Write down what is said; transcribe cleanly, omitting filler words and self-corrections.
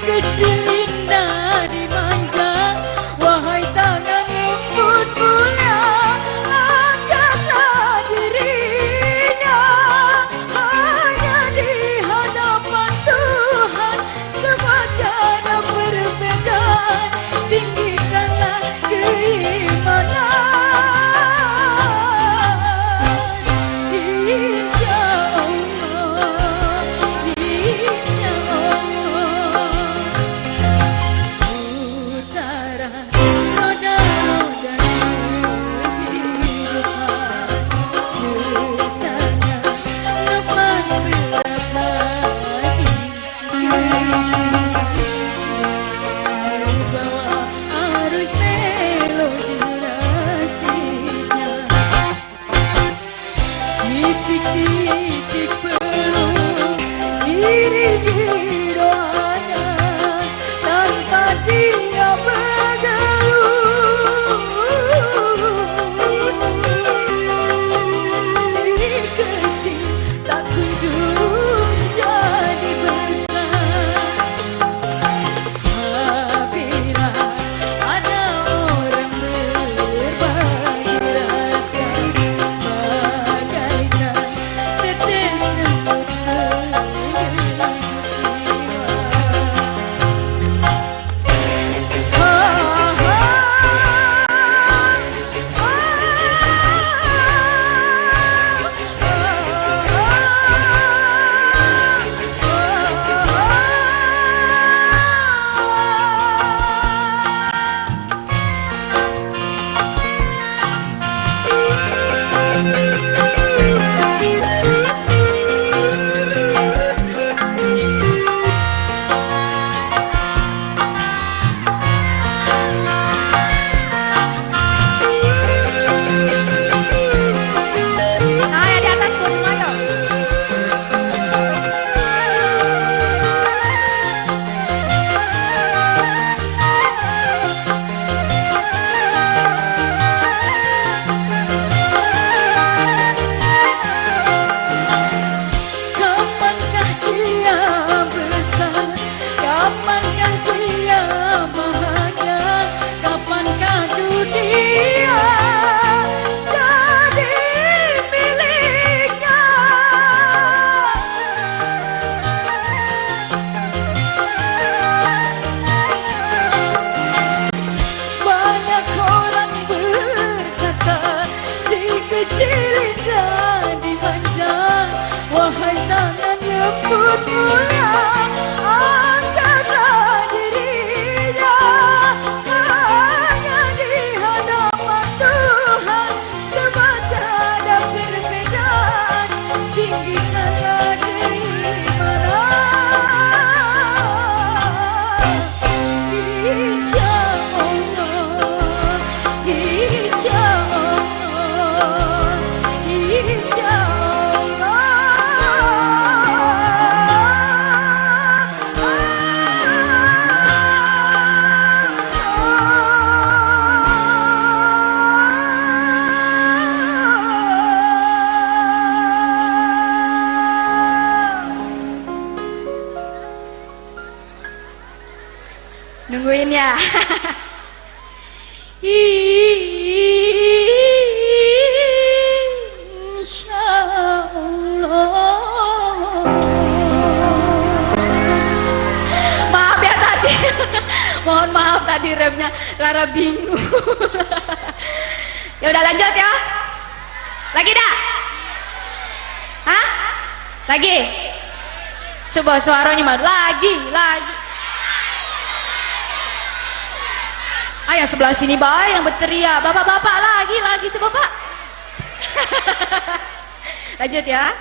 kecil indah dimanja, wahai tangan lembut mulia, angkatlah dirinya. Hanya di hadapan Tuhan semua tiada perbedaan, tinggikanlah keimanan. Insya Allah, insya Allah. Utara roda-roda kehidupan, sesana nafas berbagi, terbawa arus melodi nasibnya. Titik-titik peluk diringi doanya, tanpa dia bergelut. Si kecil tak kunjung jadi besar. Apabila ada orang berbagi rasa, bagaikan tetes lembut menyejuk jiwa. Saya di atas bos Mayo. Kapankah dia besar? Kapankah dia bahagia? Kapankah dunia jadi miliknya? Banyak orang berkata si kecil indah dimanja, wahai tangan lembut mulia, angkatlah dirinya. Hanya di hadapan Tuhan semua tiada perbedaan, tinggikanlah keimanan. Insya Allah, insya Allah, insya nungguin ya. Insya Allah. Maaf ya tadi. Mohon maaf tadi remnya Lara bingung. Ya udah lanjut ya. Lagi dah? Hah? Lagi? Coba suaranya mah lagi. Yang sebelah sini baik yang berteriak, bapak-bapak lagi, coba pak. Lanjut ya.